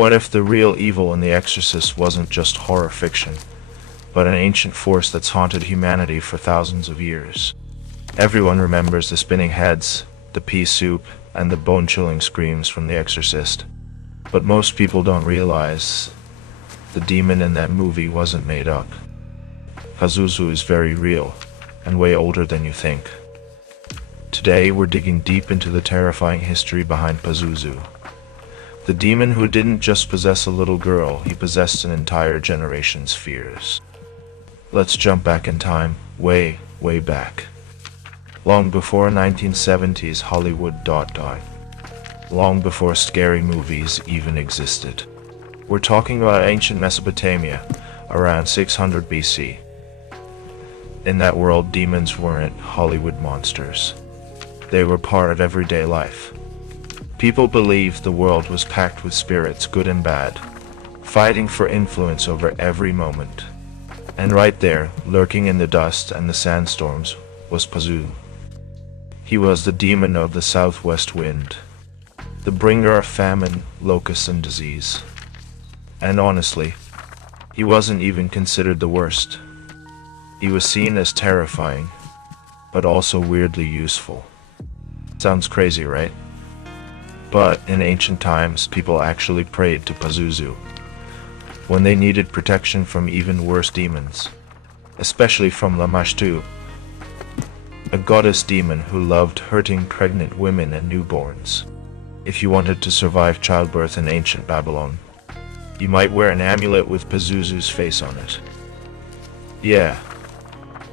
What if the real evil in The Exorcist wasn't just horror fiction, but an ancient force that's haunted humanity for thousands of years? Everyone remembers the spinning heads, the pea soup, and the bone-chilling screams from The Exorcist. But most people don't realize the demon in that movie wasn't made up. Pazuzu is very real, and way older than you think. Today we're digging deep into the terrifying history behind Pazuzu. The demon who didn't just possess a little girl, he possessed an entire generation's fears. Let's jump back in time, way back. Long before 1970s Hollywood. Long before scary movies even existed. We're talking about ancient Mesopotamia, around 600 BC. In that world, demons weren't Hollywood monsters. They were part of everyday life. People believed the world was packed with spirits, good and bad, fighting for influence over every moment. And right there, lurking in the dust and the sandstorms, was Pazuzu. He was the demon of the southwest wind, the bringer of famine, locusts, and disease. And honestly, he wasn't even considered the worst. He was seen as terrifying, but also weirdly useful. Sounds crazy, right? But in ancient times, people actually prayed to Pazuzu when they needed protection from even worse demons, especially from Lamashtu, a goddess demon who loved hurting pregnant women and newborns. If you wanted to survive childbirth in ancient Babylon, you might wear an amulet with Pazuzu's face on it. Yeah,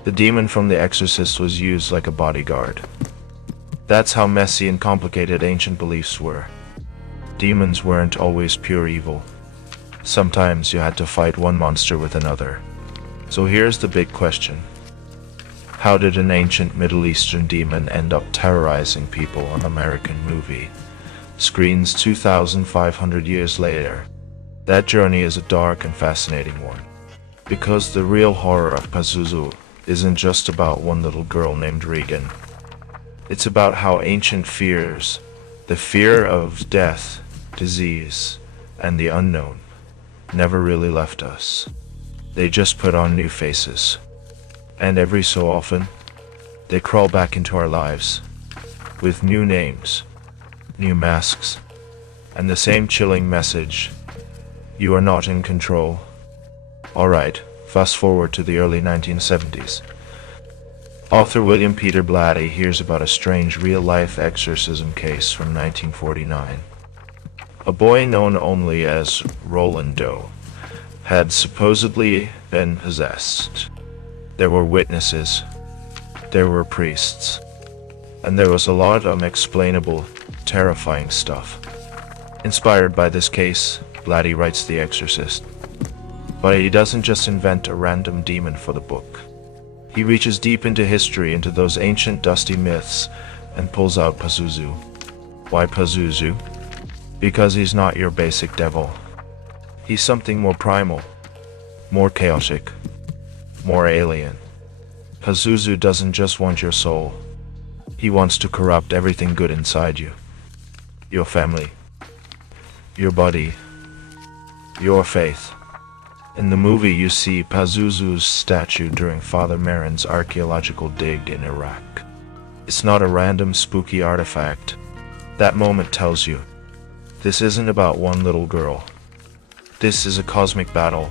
the demon from The Exorcist was used like a bodyguard. That's how messy and complicated ancient beliefs were. Demons weren't always pure evil. Sometimes you had to fight one monster with another. So here's the big question. How did an ancient Middle Eastern demon end up terrorizing people on American movie screens 2,500 years later? That journey is a dark and fascinating one. Because the real horror of Pazuzu isn't just about one little girl named Regan. It's about how ancient fears, the fear of death, disease, and the unknown, never really left us. They just put on new faces. And every so often, they crawl back into our lives, with new names, new masks, and the same chilling message: you are not in control. Alright, fast forward to the early 1970s. Author William Peter Blatty hears about a strange real-life exorcism case from 1949. A boy known only as Roland Doe had supposedly been possessed. There were witnesses, there were priests, and there was a lot of unexplainable, terrifying stuff. Inspired by this case, Blatty writes The Exorcist. But he doesn't just invent a random demon for the book. He reaches deep into history, into those ancient dusty myths, and pulls out Pazuzu. Why Pazuzu? Because he's not your basic devil. He's something more primal, more chaotic, more alien. Pazuzu doesn't just want your soul. He wants to corrupt everything good inside you. Your family, your body, your faith. In the movie, you see Pazuzu's statue during Father Merrin's archaeological dig in Iraq. It's not a random spooky artifact. That moment tells you, this isn't about one little girl. This is a cosmic battle.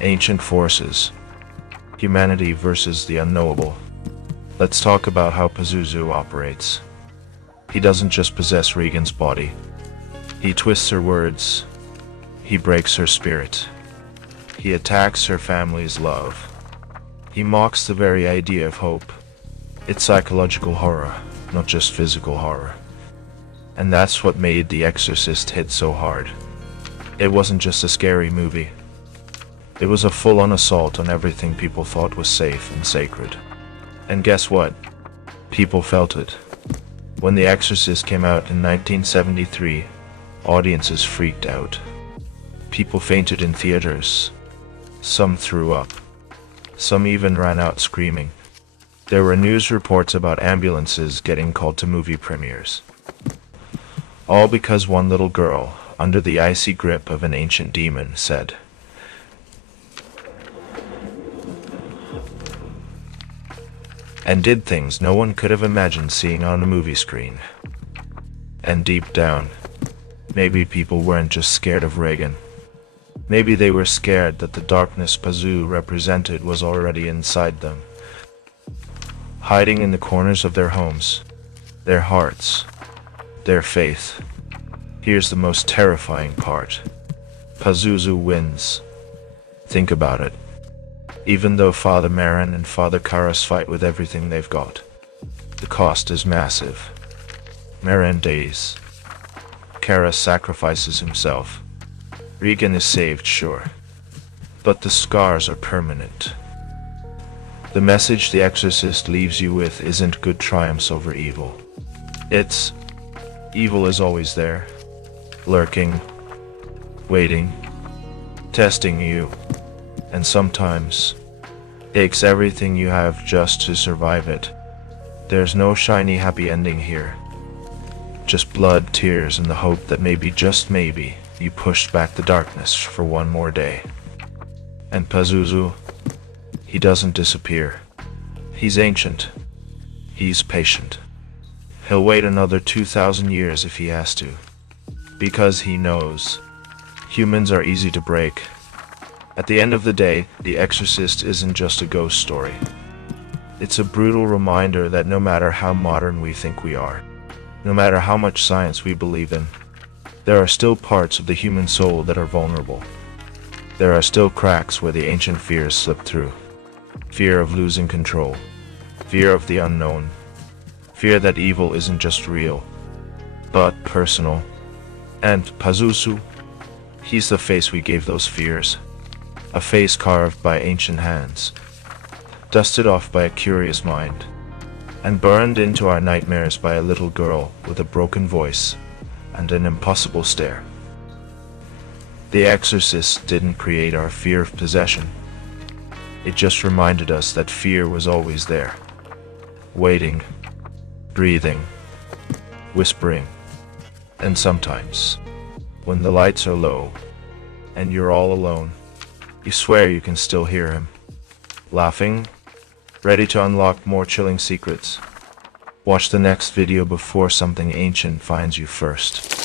Ancient forces. Humanity versus the unknowable. Let's talk about how Pazuzu operates. He doesn't just possess Regan's body. He twists her words. He breaks her spirit. He attacks her family's love. He mocks the very idea of hope. It's psychological horror, not just physical horror. And that's what made The Exorcist hit so hard. It wasn't just a scary movie. It was a full-on assault on everything people thought was safe and sacred. And guess what? People felt it. When The Exorcist came out in 1973, audiences freaked out. People fainted in theaters. Some threw up. Some even ran out screaming. There were news reports about ambulances getting called to movie premieres. All because one little girl, under the icy grip of an ancient demon, said, and did things no one could have imagined seeing on a movie screen. And deep down, maybe people weren't just scared of Reagan. Maybe they were scared that the darkness Pazuzu represented was already inside them, hiding in the corners of their homes, their hearts, their faith. Here's the most terrifying part. Pazuzu wins. Think about it. Even though Father Marin and Father Karras fight with everything they've got, the cost is massive. Marin dies. Karras sacrifices himself. Regan is saved, sure, but the scars are permanent. The message the Exorcist leaves you with isn't good triumphs over evil. It's evil is always there, lurking, waiting, testing you, and sometimes takes everything you have just to survive it. There's no shiny happy ending here. Just blood, tears, and the hope that maybe, just maybe, you pushed back the darkness for one more day. And Pazuzu, he doesn't disappear. He's ancient. He's patient. He'll wait another 2,000 years if he has to. Because he knows humans are easy to break. At the end of the day, The Exorcist isn't just a ghost story. It's a brutal reminder that no matter how modern we think we are, no matter how much science we believe in, there are still parts of the human soul that are vulnerable. There are still cracks where the ancient fears slip through. Fear of losing control. Fear of the unknown. Fear that evil isn't just real, but personal. And Pazuzu, he's the face we gave those fears. A face carved by ancient hands, dusted off by a curious mind, and burned into our nightmares by a little girl with a broken voice and an impossible stare. The Exorcist didn't create our fear of possession. It just reminded us that fear was always there, waiting, breathing, whispering, and sometimes, when the lights are low and you're all alone, you swear you can still hear him, laughing, ready to unlock more chilling secrets. Watch the next video before something ancient finds you first.